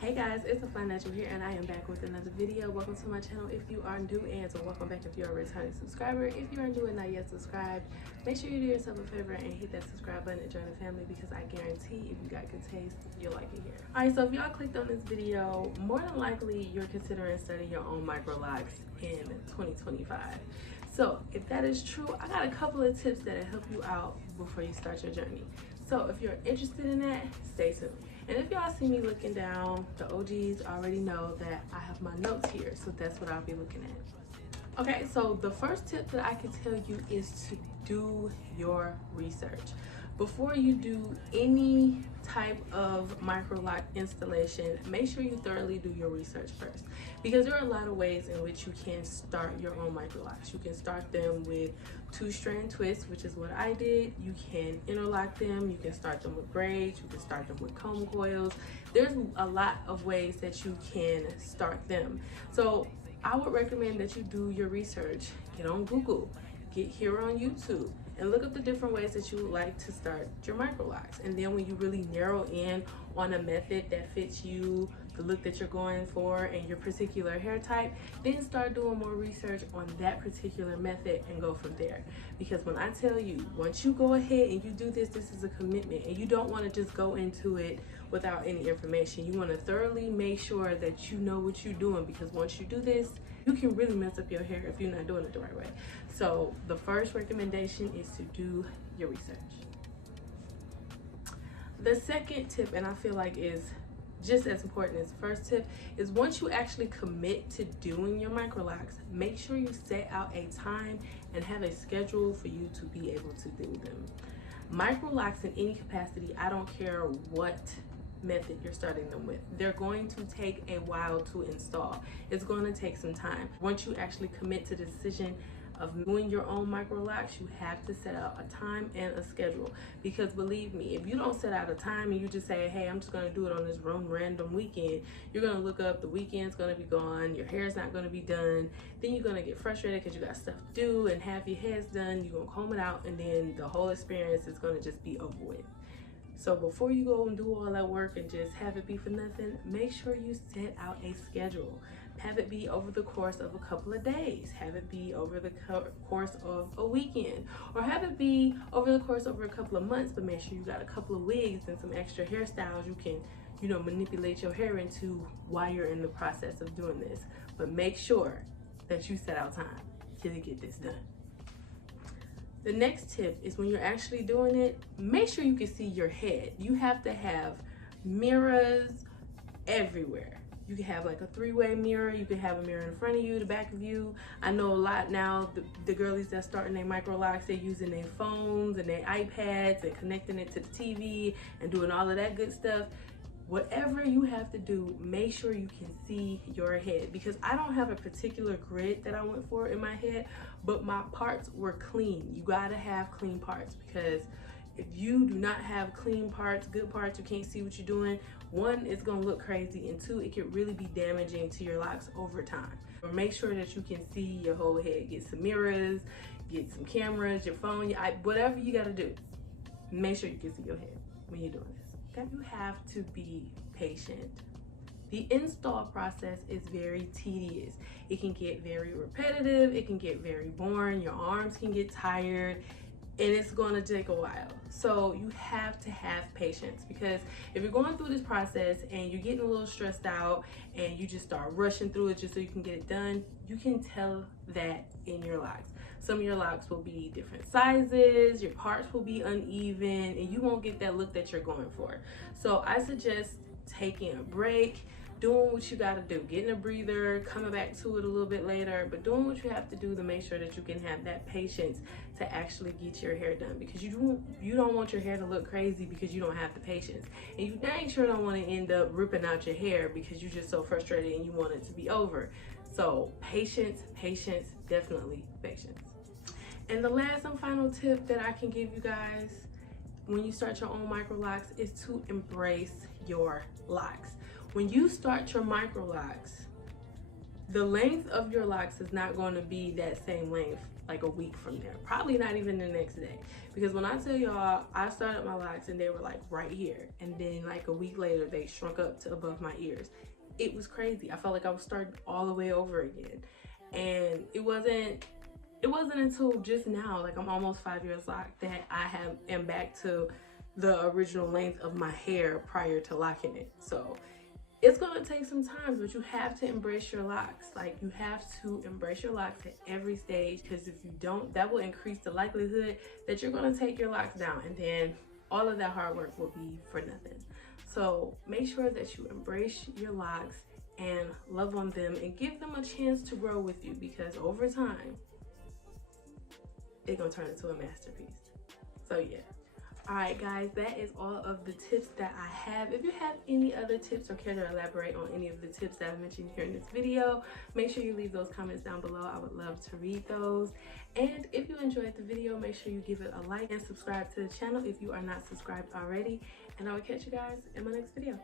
Hey guys, it's a Fun Natural here, and I am back with another video. Welcome to my channel if you are new, and so welcome back if you're a returning subscriber. If you are new and not yet subscribed, make sure you do yourself a favor and hit that subscribe button and join the family, because I guarantee if you got good taste, you'll like it here. Alright, so if y'all clicked on this video, more than likely you're considering starting your own Microlocs in 2025. So if that is true, I got a couple of tips that'll help you out before you start your journey. So if you're interested in that, stay tuned. And if y'all see me looking down, the OGs already know that I have my notes here, so that's what I'll be looking at. Okay, so the first tip that I can tell you is to do your research. Before you do any type of Microloc installation, make sure you thoroughly do your research first, because there are a lot of ways in which you can start your own Microlocs. You can start them with 2-strand twists, which is what I did. You can interlock them, you can start them with braids, you can start them with comb coils. There's a lot of ways that you can start them. So I would recommend that you do your research. Get on Google, get here on YouTube, and look up the different ways that you would like to start your Microlocs. And then when you really narrow in on a method that fits you, the look that you're going for, and your particular hair type, then start doing more research on that particular method and go from there. Because when I tell you, once you go ahead and you do this, this is a commitment, and you don't want to just go into it without any information. You want to thoroughly make sure that you know what you're doing, because once you do this, you can really mess up your hair if you're not doing it the right way. So the first recommendation is to do your research. The second tip, and I feel like is just as important as the first tip, is once you actually commit to doing your Microlocs, make sure you set out a time and have a schedule for you to be able to do them. Microlocs in any capacity, I don't care what method you're starting them with, they're going to take a while to install. It's going to take some time. Once you actually commit to the decision of doing your own Microlocs, you have to set out a time and a schedule. Because believe me, if you don't set out a time and you just say, hey, I'm just going to do it on this random weekend, you're going to look up, the weekend's going to be gone, your hair's not going to be done, then you're going to get frustrated because you got stuff to do, and half your hair's done, you're going to comb it out, and then the whole experience is going to just be over with. So before you go and do all that work and just have it be for nothing, make sure you set out a schedule. Have it be over the course of a couple of days. Have it be over the course of a weekend. Or have it be over the course over a couple of months, but make sure you got a couple of wigs and some extra hairstyles you can, manipulate your hair into while you're in the process of doing this. But make sure that you set out time to get this done. The next tip is when you're actually doing it, make sure you can see your head. You have to have mirrors everywhere. You can have like a 3-way mirror. You can have a mirror in front of you, the back of you. I know a lot now, the girlies that's starting their Microlocs, they're using their phones and their iPads and connecting it to the TV and doing all of that good stuff. Whatever you have to do, make sure you can see your head, because I don't have a particular grid that I went for in my head, but my parts were clean. You gotta have clean parts, because if you do not have clean parts, good parts, you can't see what you're doing. One, it's gonna look crazy, and two, it could really be damaging to your locks over time. Or make sure that you can see your whole head. Get some mirrors, get some cameras, your phone, whatever you gotta do. Make sure you can see your head when you're doing this. You have to be patient. The install process is very tedious. It can get very repetitive, it can get very boring, your arms can get tired, and it's going to take a while. So you have to have patience, because if you're going through this process and you're getting a little stressed out and you just start rushing through it just so you can get it done, you can tell that in your locks. Some of your locks will be different sizes, your parts will be uneven, and you won't get that look that you're going for. So I suggest taking a break, doing what you gotta do, getting a breather, coming back to it a little bit later, but doing what you have to do to make sure that you can have that patience to actually get your hair done, because you don't want your hair to look crazy because you don't have the patience, and you dang sure don't want to end up ripping out your hair because you're just so frustrated and you want it to be over. So patience, definitely patience. And the last and final tip that I can give you guys when you start your own Microlocs is to embrace your locks. When you start your Microlocs, the length of your locks is not going to be that same length like a week from there, probably not even the next day, because when I tell y'all I started my locks and they were like right here, and then like a week later they shrunk up to above my ears. It was crazy. I felt like I was starting all the way over again. And it wasn't until just now, like I'm almost 5 years locked, that I am back to the original length of my hair prior to locking it. So it's gonna take some time, but you have to embrace your locks. Like, you have to embrace your locks at every stage, because if you don't, that will increase the likelihood that you're gonna take your locks down, and then all of that hard work will be for nothing. So make sure that you embrace your locks and love on them and give them a chance to grow with you, because over time they're gonna turn into a masterpiece. So yeah. All right, guys, that is all of the tips that I have. If you have any other tips or care to elaborate on any of the tips that I mentioned here in this video, make sure you leave those comments down below. I would love to read those. And if you enjoyed the video, make sure you give it a like and subscribe to the channel if you are not subscribed already. And I will catch you guys in my next video.